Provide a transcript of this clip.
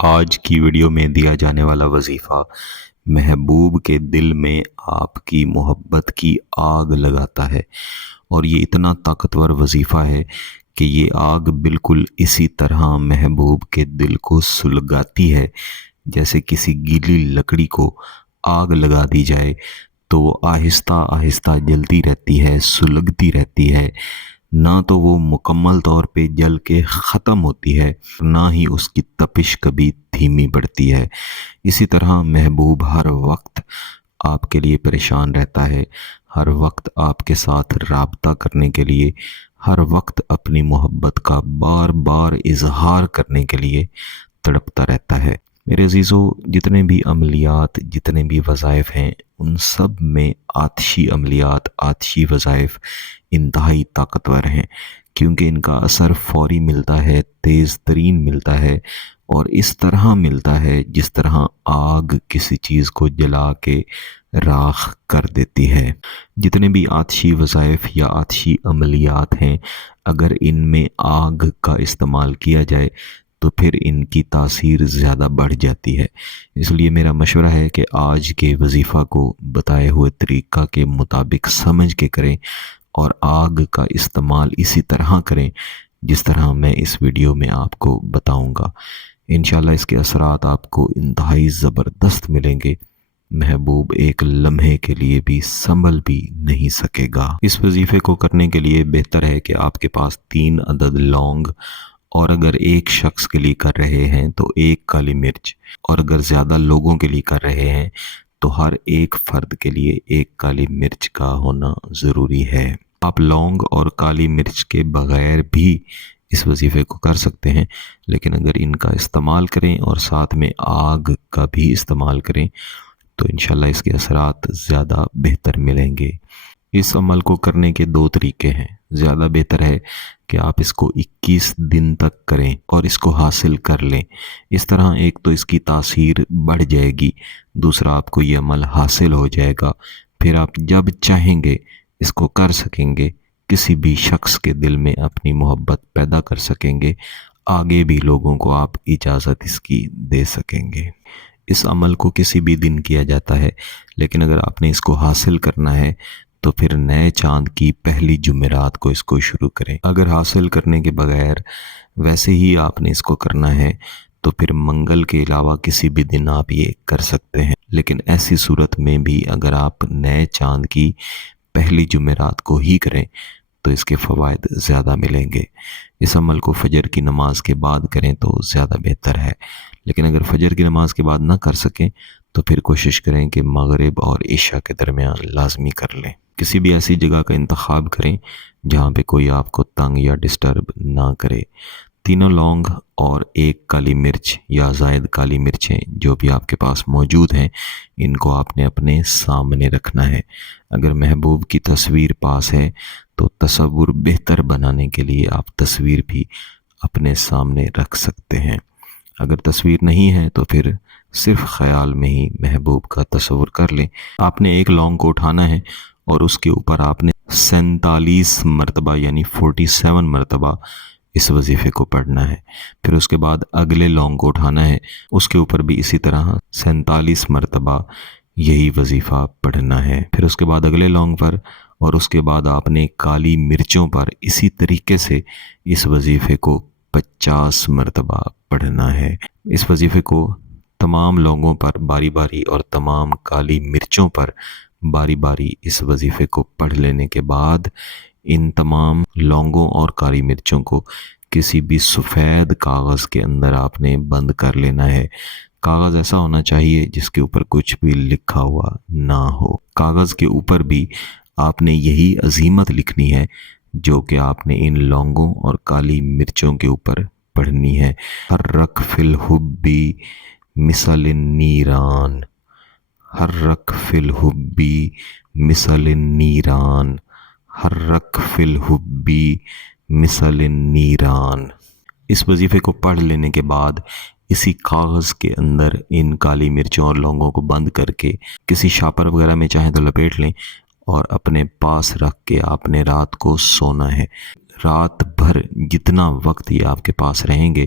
آج کی ویڈیو میں دیا جانے والا وظیفہ محبوب کے دل میں آپ کی محبت کی آگ لگاتا ہے، اور یہ اتنا طاقتور وظیفہ ہے کہ یہ آگ بالکل اسی طرح محبوب کے دل کو سلگاتی ہے جیسے کسی گیلی لکڑی کو آگ لگا دی جائے تو وہ آہستہ آہستہ جلتی رہتی ہے، سلگتی رہتی ہے۔ نہ تو وہ مکمل طور پہ جل کے ختم ہوتی ہے، نہ ہی اس کی تپش کبھی دھیمی پڑتی ہے۔ اسی طرح محبوب ہر وقت آپ کے لیے پریشان رہتا ہے، ہر وقت آپ کے ساتھ رابطہ کرنے کے لیے، ہر وقت اپنی محبت کا بار بار اظہار کرنے کے لیے تڑپتا رہتا ہے۔ میرے عزیزو، جتنے بھی عملیات، جتنے بھی وظائف ہیں، ان سب میں آتشی عملیات، آتشی وظائف انتہائی طاقتور ہیں، کیونکہ ان کا اثر فوری ملتا ہے، تیز ترین ملتا ہے، اور اس طرح ملتا ہے جس طرح آگ کسی چیز کو جلا کے راکھ کر دیتی ہے۔ جتنے بھی آتشی وظائف یا آتشی عملیات ہیں، اگر ان میں آگ کا استعمال کیا جائے تو پھر ان کی تاثیر زیادہ بڑھ جاتی ہے۔ اس لیے میرا مشورہ ہے کہ آج کے وظیفہ کو بتائے ہوئے طریقہ کے مطابق سمجھ کے کریں، اور آگ کا استعمال اسی طرح کریں جس طرح میں اس ویڈیو میں آپ کو بتاؤں گا۔ انشاءاللہ اس کے اثرات آپ کو انتہائی زبردست ملیں گے، محبوب ایک لمحے کے لیے بھی سنبھل بھی نہیں سکے گا۔ اس وظیفے کو کرنے کے لیے بہتر ہے کہ آپ کے پاس 3 عدد لونگ، اور اگر ایک شخص کے لیے کر رہے ہیں تو 1 کالی مرچ، اور اگر زیادہ لوگوں کے لیے کر رہے ہیں تو ہر ایک فرد کے لیے 1 کالی مرچ کا ہونا ضروری ہے۔ آپ لونگ اور کالی مرچ کے بغیر بھی اس وظیفے کو کر سکتے ہیں، لیکن اگر ان کا استعمال کریں اور ساتھ میں آگ کا بھی استعمال کریں تو انشاءاللہ اس کے اثرات زیادہ بہتر ملیں گے۔ اس عمل کو کرنے کے 2 طریقے ہیں۔ زیادہ بہتر ہے کہ آپ اس کو 21 دن تک کریں اور اس کو حاصل کر لیں۔ اس طرح ایک تو اس کی تاثیر بڑھ جائے گی، دوسرا آپ کو یہ عمل حاصل ہو جائے گا، پھر آپ جب چاہیں گے اس کو کر سکیں گے، کسی بھی شخص کے دل میں اپنی محبت پیدا کر سکیں گے، آگے بھی لوگوں کو آپ اجازت اس کی دے سکیں گے۔ اس عمل کو کسی بھی دن کیا جاتا ہے، لیکن اگر آپ نے اس کو حاصل کرنا ہے تو پھر نئے چاند کی پہلی جمعرات کو اس کو شروع کریں۔ اگر حاصل کرنے کے بغیر ویسے ہی آپ نے اس کو کرنا ہے تو پھر منگل کے علاوہ کسی بھی دن آپ یہ کر سکتے ہیں، لیکن ایسی صورت میں بھی اگر آپ نئے چاند کی پہلی جمعرات کو ہی کریں تو اس کے فوائد زیادہ ملیں گے۔ اس عمل کو فجر کی نماز کے بعد کریں تو زیادہ بہتر ہے، لیکن اگر فجر کی نماز کے بعد نہ کر سکیں تو پھر کوشش کریں کہ مغرب اور عشاء کے درمیان لازمی کر لیں۔ کسی بھی ایسی جگہ کا انتخاب کریں جہاں پہ کوئی آپ کو تنگ یا ڈسٹرب نہ کرے۔ تینوں لونگ اور 1 کالی مرچ یا زائد کالی مرچیں جو بھی آپ کے پاس موجود ہیں، ان کو آپ نے اپنے سامنے رکھنا ہے۔ اگر محبوب کی تصویر پاس ہے تو تصور بہتر بنانے کے لیے آپ تصویر بھی اپنے سامنے رکھ سکتے ہیں۔ اگر تصویر نہیں ہے تو پھر صرف خیال میں ہی محبوب کا تصور کر لیں۔ آپ نے 1 لونگ کو اٹھانا ہے اور اس کے اوپر آپ نے 47 مرتبہ یعنی 47 مرتبہ اس وظیفے کو پڑھنا ہے۔ پھر اس کے بعد اگلے لونگ کو اٹھانا ہے، اس کے اوپر بھی اسی طرح 47 مرتبہ یہی وظیفہ پڑھنا ہے۔ پھر اس کے بعد اگلے لونگ پر، اور اس کے بعد آپ نے کالی مرچوں پر اسی طریقے سے اس وظیفے کو 50 مرتبہ پڑھنا ہے۔ اس وظیفے کو تمام لونگوں پر باری باری اور تمام کالی مرچوں پر باری باری اس وظیفے کو پڑھ لینے کے بعد ان تمام لونگوں اور کالی مرچوں کو کسی بھی سفید کاغذ کے اندر آپ نے بند کر لینا ہے۔ کاغذ ایسا ہونا چاہیے جس کے اوپر کچھ بھی لکھا ہوا نہ ہو۔ کاغذ کے اوپر بھی آپ نے یہی عزیمت لکھنی ہے جو کہ آپ نے ان لونگوں اور کالی مرچوں کے اوپر پڑھنی ہے۔ حرک فی الحب مثل النیران، حرک فی الحب مثل النیران، حرک فی الحب مثل النیران۔ اس وظیفے کو پڑھ لینے کے بعد اسی کاغذ کے اندر ان کالی مرچوں اور لونگوں کو بند کر کے کسی شاپر وغیرہ میں چاہیں تو لپیٹ لیں، اور اپنے پاس رکھ کے آپ نے رات کو سونا ہے۔ رات بھر جتنا وقت یہ آپ کے پاس رہیں گے